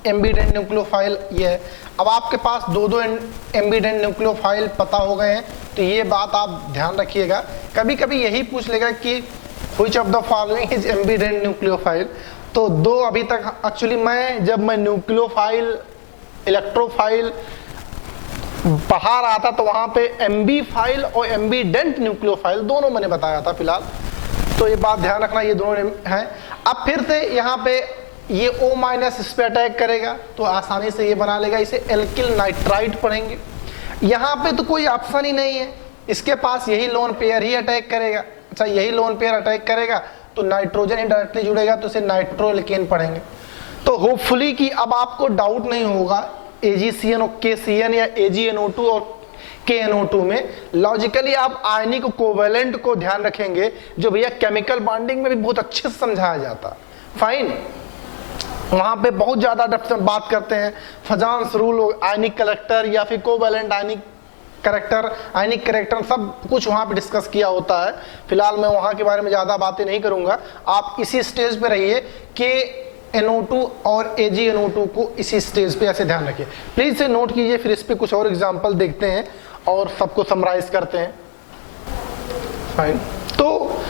एम्बीडेंट न्यूक्लियोफाइल ये है। अब आपके पास दो एम्बीडेंट न्यूक्लियोफाइल पता हो गए हैं, तो ये बात आप ध्यान रखिएगा। कभी कभी यही पूछ लेगा कि which of the following is ambident nucleophile, तो दो अभी तक एक्चुअली जब मैं न्यूक्लियोफाइल इलेक्ट्रोफाइल पढ़ा रहा था तो वहां पे एम्बी फाइल और एम्बीडेंट न्यूक्लियोफाइल दोनों मैंने बताया था फिलहाल, तो ये बात ध्यान रखना, ये दोनों हैं। अब फिर से यहाँ पे ये O- इस पे अटैक करेगा तो आसानी से ये बना लेगा, इसे एल्किल नाइट्राइट पढ़ेंगे। यहाँ पे तो कोई ऑप्शन ही नहीं है, इसके पास यही लोन पेयर ही अटैक करेगा। अच्छा, यही लोन पेयर अटैक करेगा तो नाइट्रोजन इंडायरेक्टली जुड़ेगा, तो इसे नाइट्रोएल्केन पढ़ेंगे। तो होपफुली कि अब आपको डाउट नहीं होगा AgCN और KCN या AgNO2 और KNO2 में। लॉजिकली आप आयनिक कोवेलेंट को ध्यान रखेंगे, जो भैया केमिकल बॉन्डिंग में भी बहुत अच्छे से समझाया जाता। फाइन, वहां पे बहुत ज्यादा बात करते हैं फजान्स रूल, आयनिक कलेक्टर या फिर कोवेलेंट आयनिक करेक्टर, आयनिक करेक्टर, सब कुछ वहां पे डिस्कस किया होता है। फिलहाल मैं वहां के बारे में ज्यादा बातें नहीं करूंगा, आप इसी स्टेज पे रहिए कि NO2 और AgNO2 को इसी स्टेज पे ऐसे ध्यान रखिए। प्लीज इसे नोट कीजिए, फिर इस पे कुछ और एग्जांपल देखते हैं और सबको समराइज करते हैं। फाइन, तो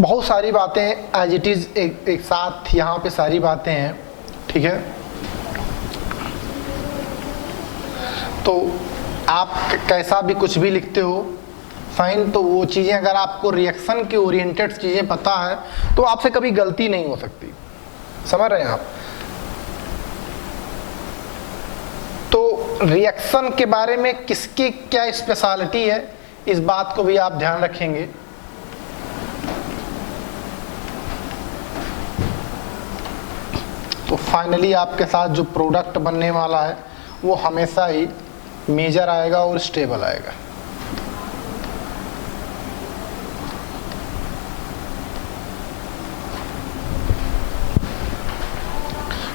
बहुत सारी बातें एज इट इज एक साथ यहाँ पे सारी बातें हैं, ठीक है। तो आप कैसा भी कुछ भी लिखते हो, फाइन, तो वो चीजें अगर आपको रिएक्शन के ओरिएंटेड चीजें पता है तो आपसे कभी गलती नहीं हो सकती, समझ रहे हैं आप। तो रिएक्शन के बारे में किसकी क्या स्पेशलिटी है, इस बात को भी आप ध्यान रखेंगे। तो फाइनली आपके साथ जो प्रोडक्ट बनने वाला है वो हमेशा ही मेजर आएगा और स्टेबल आएगा।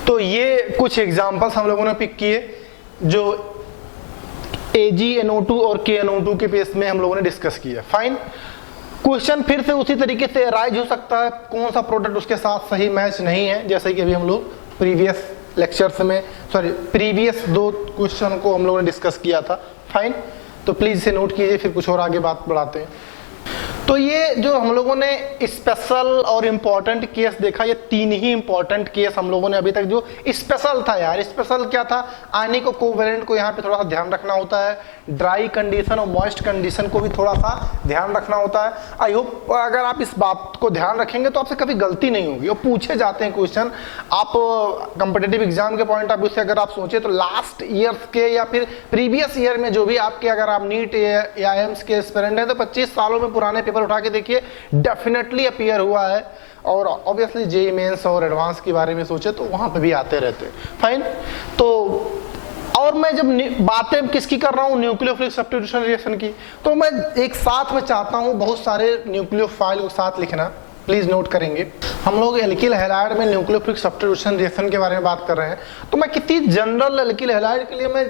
तो ये कुछ एग्जांपल्स हम लोगों ने पिक किए जो AgNO2 और KNO2 के बेस में हम लोगों ने डिस्कस किया। फाइन, क्वेश्चन फिर से उसी तरीके से राइज हो सकता है, कौन सा प्रोडक्ट उसके साथ सही मैच नहीं है, जैसे कि अभी हम लोग प्रीवियस लेक्चर्स में प्रीवियस 2 क्वेश्चन को हम लोगों ने डिस्कस किया था। फाइन, तो प्लीज इसे नोट कीजिए, फिर कुछ और आगे बात बढ़ाते हैं। तो ये जो हम लोगों ने स्पेशल और इम्पोर्टेंट केस देखा, ये 3 ही इम्पोर्टेंट केस हम लोगों ने अभी तक जो स्पेशल था यार, स्पेशल क्या था, आयनिक और कोवेलेंट को यहाँ पे थोड़ा सा ध्यान रखना होता है, ड्राई कंडीशन और मॉइस्ट कंडीशन को भी थोड़ा सा ध्यान रखना होता है। आई होप अगर आप इस बात को ध्यान रखेंगे तो आपसे कभी गलती नहीं होगी। और पूछे जाते हैं क्वेश्चन, आप कंपिटिटिव एग्जाम के पॉइंट ऑफ व्यू से अगर आप सोचे तो लास्ट ईयर्स के या फिर प्रीवियस ईयर में जो भी आपके, अगर आप नीट या एम्स के एस्पिरेंट हैं तो 25 सालों में पुराने पेपर उठा के देखिए, डेफिनेटली अपीयर हुआ है। और ऑब्वियसली जेईई मेंस और एडवांस के बारे में सोचे तो वहां पे भी आते रहते हैं। फाइन, तो और मैं जब बातें किसकी कर रहा हूँ, न्यूक्लियोफिलिक सब्स्टिट्यूशन रिएक्शन की, तो मैं एक साथ में चाहता हूँ बहुत सारे न्यूक्लियोफाइल को साथ लिखना, प्लीज नोट करेंगे। हम लोग एल्किल हैलाइड में न्यूक्लियोफिलिक सब्स्टिट्यूशन रिएक्शन के बारे में बात कर रहे हैं, तो मैं कितनी जनरल एल्किल हैलाइड के लिए मैं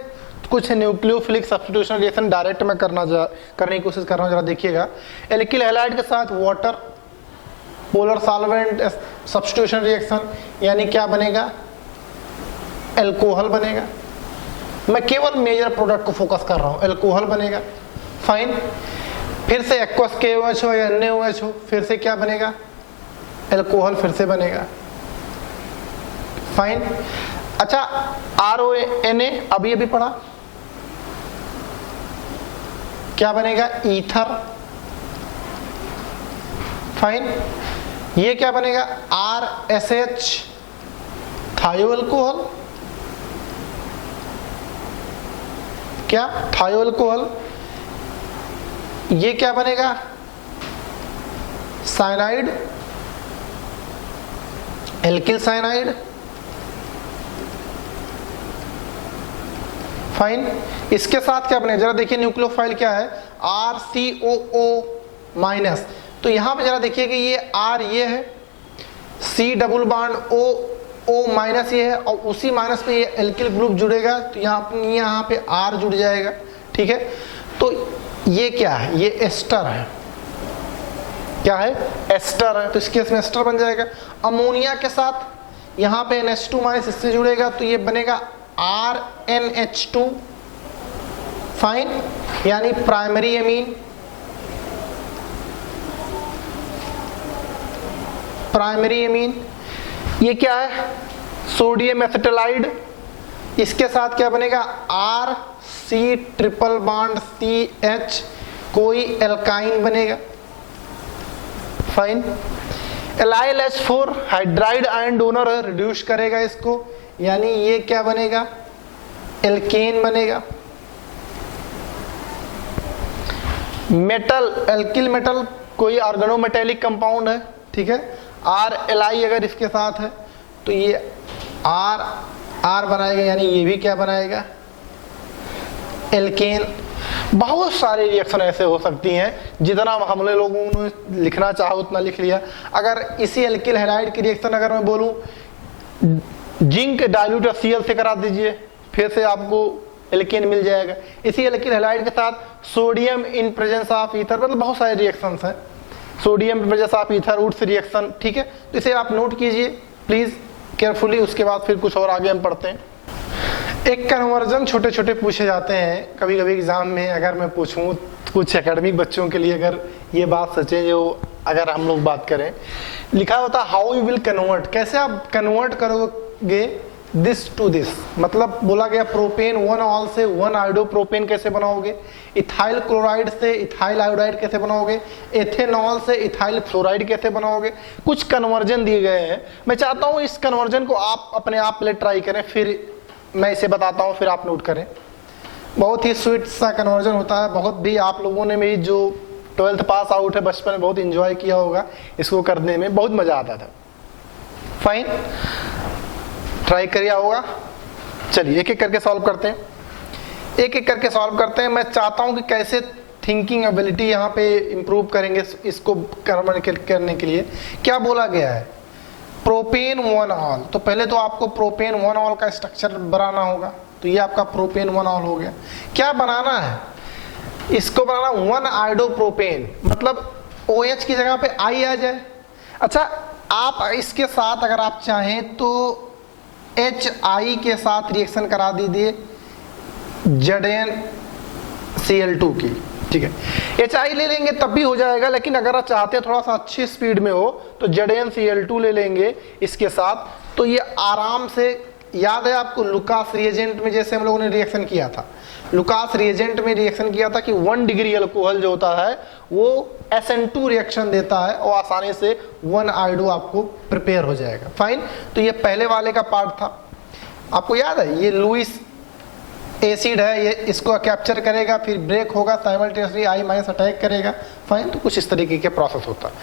कुछ न्यूक्लियोफिलिक सब्स्टिट्यूशन रिएक्शन डायरेक्ट में करने की कोशिश कर रहा हूँ। जरा देखिएगा, एल्किल हैलाइड के साथ water polar solvent substitution reaction, यानी क्या बनेगा, एल्कोहल बनेगा। मैं केवल मेजर प्रोडक्ट को फोकस कर रहा हूं, एल्कोहल बनेगा। फाइन, फिर से एक्वस KOH हो या NaOH हो, फिर से क्या बनेगा, एल्कोहल फिर से बनेगा। फाइन, अच्छा RONA अभी अभी पढ़ा, क्या बनेगा, ईथर। फाइन, ये क्या बनेगा, RSH थायो अल्कोहल, क्या, थायो अल्कोहल। ये क्या बनेगा, साइनाइड, एल्किल साइनाइड। फाइन, इसके साथ क्या बनेगा, जरा देखिए न्यूक्लियोफाइल क्या है, RCOO माइनस। तो यहां पे जरा देखिए कि ये R ये है, C double bond O minus ये है, और उसी माइनस पे ये एल्किल ग्रुप जुड़ेगा, तो यहाँ पे R जुड़ जाएगा। ठीक है, तो ये क्या है, ये एस्टर है, क्या है, एस्टर है, तो इस केस में एस्टर बन जाएगा। अमोनिया के साथ यहाँ पे NH2 माइनस इससे जुड़ेगा, तो ये बनेगा RNH2। फाइन, यानी प्राइमरी एमीन, प्राइमरी एमीन। ये क्या है, सोडियम एसिटाइलाइड, इसके साथ क्या बनेगा, RC ट्रिपल बॉन्ड CH, कोई एल्काइन बनेगा। Fine, LiLH4 hydride ion donor है, रिड्यूस करेगा इसको, यानी ये क्या बनेगा, एल्केन बनेगा। मेटल, एल्किल मेटल कोई ऑर्गेनोमेटेलिक कंपाउंड है, ठीक है, RLi अगर इसके साथ है तो ये R बनाएगा, यानी ये भी क्या बनाएगा, एल्केन। बहुत सारे रिएक्शन ऐसे हो सकती हैं, जितना हम लोगों ने लिखना चाहा उतना लिख लिया। अगर इसी एल्किल हैलाइड की रिएक्शन अगर मैं बोलूं, जिंक डाइल्यूट Cl से करा दीजिए, फिर से आपको एल्केन मिल जाएगा। इसी एल्किल हैलाइड के साथ sodium in presence of ether, मतलब बहुत सारे रिएक्शंस हैं, sodium in presence of ether Wurtz reaction. ठीक है, तो इसे आप नोट कीजिए प्लीज केयरफुली, उसके बाद फिर कुछ और आगे हम पढ़ते हैं। एक कन्वर्जन छोटे छोटे पूछे जाते हैं कभी कभी एग्जाम में। अगर मैं पूछूं कुछ एकेडमिक बच्चों के लिए, अगर ये बात सच है, जो अगर हम लोग बात करें, लिखा होता हाउ यू विल कन्वर्ट, कैसे आप कन्वर्ट करोगे दिस टू दिस, मतलब बोला गया प्रोपेन 1 ऑल से 1 आयोडोप्रोपेन कैसे बनाओगे, इथाइल क्लोराइड से इथाइल आयोडाइड कैसे बनाओगे, एथेनॉल से इथाइल फ्लोराइड कैसे बनाओगे। कुछ कन्वर्जन दिए गए हैं, मैं चाहता हूं इस कन्वर्जन को आप अपने आप पहले ट्राई करें, फिर मैं इसे बताता हूं, फिर आप नोट करें। बहुत ही स्वीट सा कन्वर्जन होता है। बहुत भी आप लोगों ने भी जो 12th पास आउट है बचपन में बहुत इंजॉय किया होगा इसको करने में, बहुत मजा आता था। फाइन, ट्राई करिए होगा। चलिए एक एक करके सॉल्व करते हैं, एक एक करके सॉल्व करते हैं। मैं चाहता हूं कि कैसे थिंकिंग एबिलिटी यहाँ पे इंप्रूव करेंगे इसको करने के लिए। क्या बोला गया है, प्रोपेन 1 ऑल। तो पहले तो आपको प्रोपेन 1 ऑल का स्ट्रक्चर बनाना होगा। तो ये आपका प्रोपेन 1 ऑल हो गया। क्या बनाना है, इसको बनाना 1 आयोडोप्रोपेन, मतलब OH की जगह पे I आ जाए। अच्छा, आप इसके साथ अगर आप चाहें तो HI के साथ रिएक्शन करा दीजिए ZnCl2 की, ठीक है। HI ले लेंगे तब भी हो जाएगा, लेकिन अगर आप चाहते हैं थोड़ा सा अच्छी स्पीड में हो तो ZnCl2 ले लेंगे इसके साथ। तो ये आराम से, याद है आपको लुकास रिएजेंट में जैसे हम लोगों ने रिएक्शन किया था, लुकास रिएजेंट में रिएक्शन किया था कि 1 डिग्री अल्कोहल जो होता है वो SN2 रिएक्शन देता है और आसानी से 1 आयोडो आपको प्रिपेयर हो जाएगा। फाइन, तो ये पहले वाले का पार्ट था। आपको याद है ये लुईस एसिड है, ये इसको कैप्चर करेगा, फिर ब्रेक होगा, साइमल्टेनियसली I- अटैक करेगा। फाइन, तो कुछ इस तरीके के प्रोसेस होता है।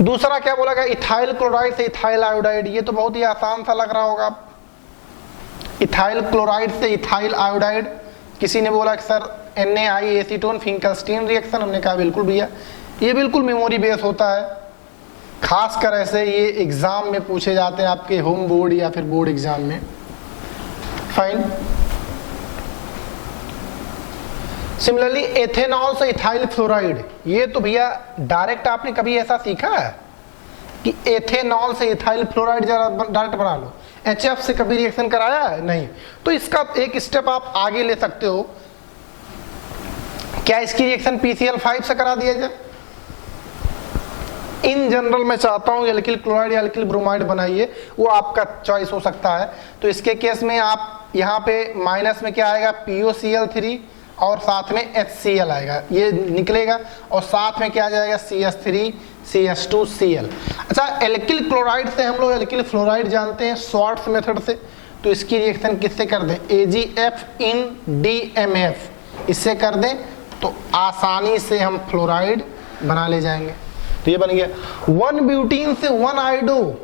दूसरा क्या बोला गया, इथाइल क्लोराइड से इथाइल आयोडाइड। ये तो बहुत ही आसान सा लग रहा होगा। इथाइल क्लोराइड से इथाइल आयोडाइड। किसी ने बोला कि sir NaI acetone Finkelstein reaction, हमने कहा बिल्कुल भैया ये बिल्कुल मेमोरी बेस होता है। खास कर ऐसे ये एग्जाम में पूछे जाते हैं आपके होम बोर्ड या फिर बोर्ड एग्जाम में। फाइन, सिमिलरली एथेनॉल से इथाइल फ्लोराइड। ये तो भैया डायरेक्ट आपने कभी ऐसा सीखा है कि एथेनॉल से इथाइल फ्लोराइड डायरेक्ट बना लो? HF से कभी रिएक्शन कराया है? नहीं। तो इसका एक स्टेप आप आगे ले सकते हो। क्या इसकी रिएक्शन PCl5 से करा दिया जाए? इन जनरल मैं चाहता हूं एल्किल क्लोराइड या एल्किल ब्रोमाइड बनाइए, वो आपका चॉइस हो सकता है। तो इसके केस में आप यहाँ पे माइनस में क्या आएगा, POCl3 और साथ में HCl आएगा, ये निकलेगा, और साथ में क्या आ जाएगा, CH3 CH2Cl। अच्छा, एल्किल क्लोराइड से हम लोग एल्किल फ्लोराइड जानते हैं स्वार्ट्स मेथड से। तो इसकी रिएक्शन किससे कर दें, AgF in DMF, इससे कर दें तो आसानी से हम फ्लोराइड बना ले जाएंगे। तो ये बन गया 1 ब्यूटीन से 1 आयोडो।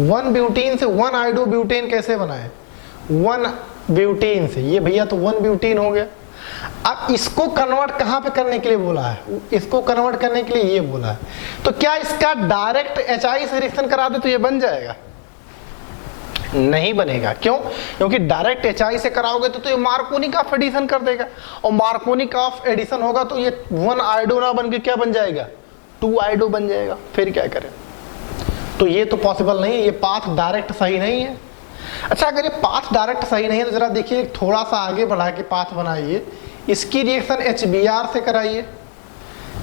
1 ब्यूटीन से 1 आयोडो ब्यूटेन कैसे बनाए, 1 ब्यूटीन से, ये भैया तो 1 ब्यूटीन हो गया। अब इसको कन्वर्ट कहां पे करने के लिए बोला है, इसको कन्वर्ट करने के लिए ये बोला है। तो क्या इसका डायरेक्ट HI से रिएक्शन करा दे तो ये बन जाएगा? नहीं बनेगा। क्यों? क्योंकि डायरेक्ट HI से कराओगे तो ये मार्कोनिक ऑफ एडिशन कर देगा, और मार्कोनिक ऑफ एडिशन होगा तो ये 1 आयोडो ना बन के क्या बन जाएगा, 2 आयोडो बन जाएगा। फिर क्या करें? तो ये तो पॉसिबल नहीं है, ये पाथ डायरेक्ट सही नहीं है। अच्छा, अगर ये पाथ डायरेक्ट सही नहीं है तो जरा देखिए थोड़ा सा आगे बढ़ा के पाथ बनाइए। इसकी रिएक्शन HBr से कराइए,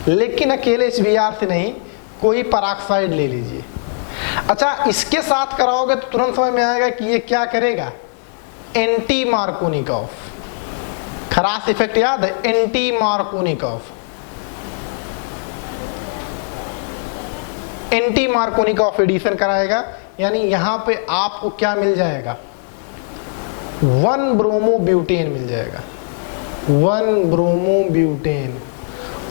लेकिन अकेले HBr से नहीं, कोई पेरोक्साइड ले लीजिए। अच्छा, इसके साथ कराओगे तो तुरंत समझ में आएगा कि ये क्या करेगा, एंटी मार्कोनिकॉफ। खरास इफेक्ट याद है, anti Markovnikov. Anti Markovnikov addition कराएगा, यानी यहां पे आपको क्या मिल जाएगा, 1 ब्रोमोब्यूटेन मिल जाएगा, 1 ब्रोमोब्यूटेन।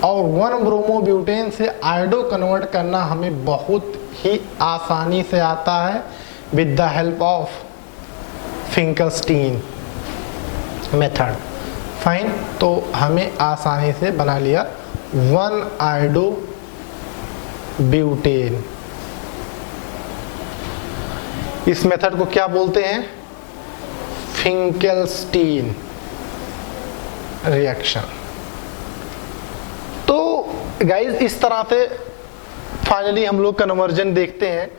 और 1 ब्रोमोब्यूटेन से आयोडो कन्वर्ट करना हमें बहुत ही आसानी से आता है with the help of Finkelstein method. Fine, तो हमें आसानी से बना लिया 1 आयोडो ब्यूटेन। इस मेथड को क्या बोलते हैं, फिंकलस्टीन रिएक्शन। तो गाइज इस तरह से फाइनली हम लोग कन्वर्जन देखते हैं।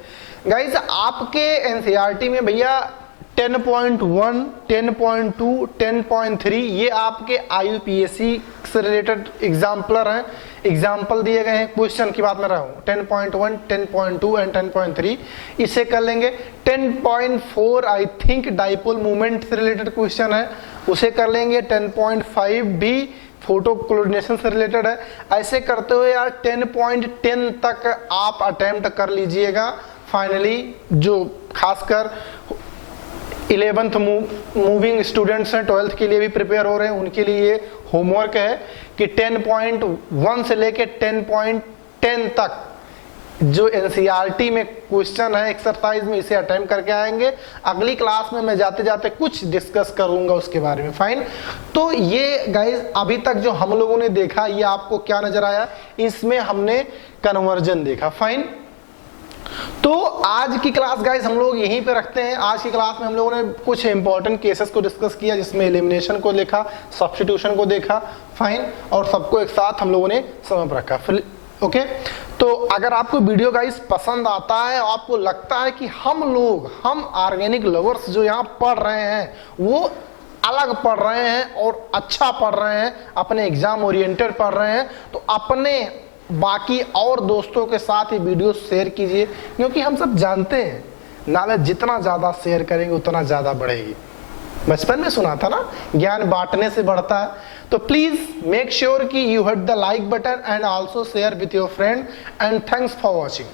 गाइज आपके एनसीईआरटी में भैया 10.1, 10.2, 10.3 ये आपके IUPAC से रिलेटेड एग्जाम्पलर हैं, एग्जाम्पल दिए गए हैं। क्वेश्चन की बात मैं रहा हूँ 10.1, 10.2 एंड 10.3 इसे कर लेंगे। 10.4 आई थिंक डाइपोल मूवमेंट से रिलेटेड क्वेश्चन है, उसे कर लेंगे। 10.5 भी फोटो कोऑर्डिनेशन से रिलेटेड है। ऐसे करते हुए यार 10.10 तक आप अटेम्प्ट कर लीजिएगा। फाइनली जो खासकर 11th मूविंग स्टूडेंट्स हैं, 12th के लिए भी प्रिपेयर हो रहे हैं, उनके लिए ये होमवर्क है कि 10.1 से लेके 10.10 तक जो एनसीईआरटी में क्वेश्चन है एक्सरसाइज में, इसे अटेम्प्ट करके आएंगे। अगली क्लास में मैं जाते जाते कुछ डिस्कस करूंगा उसके बारे में। फाइन। तो ये गाइस अभी तक जो हम लोगों ने देखा, ये आपको क्या नजर आया? इसमें हमने कन्वर्जन देखा। फाइन। तो आज की क्लास गाइस हम लोग यहीं पे रखते हैं। आज की क्लास में हम लोगों ने कुछ इंपॉर्टेंट केसेस को डिस्कस किया, जिसमें एलिमिनेशन को देखा, सब्स्टिट्यूशन को देखा। फाइन। और सबको एक साथ हम लोगों ने समझ रखा। ओके। तो अगर आपको वीडियो गाइस पसंद आता है, आपको लगता है कि हम ऑर्गेनिक लवर्स जो यहाँ पढ़ रहे हैं वो अलग पढ़ रहे हैं और अच्छा पढ़ रहे हैं, अपने एग्जाम ओरिएंटेड पढ़ रहे हैं, तो अपने बाकी और दोस्तों के साथ ये वीडियो शेयर कीजिए, क्योंकि हम सब जानते हैं नॉलेज जितना ज्यादा शेयर करेंगे उतना ज्यादा बढ़ेगी। बचपन में सुना था ना, ज्ञान बांटने से बढ़ता है। तो प्लीज मेक श्योर कि you hit the like button and also share with your friend, and thanks for watching.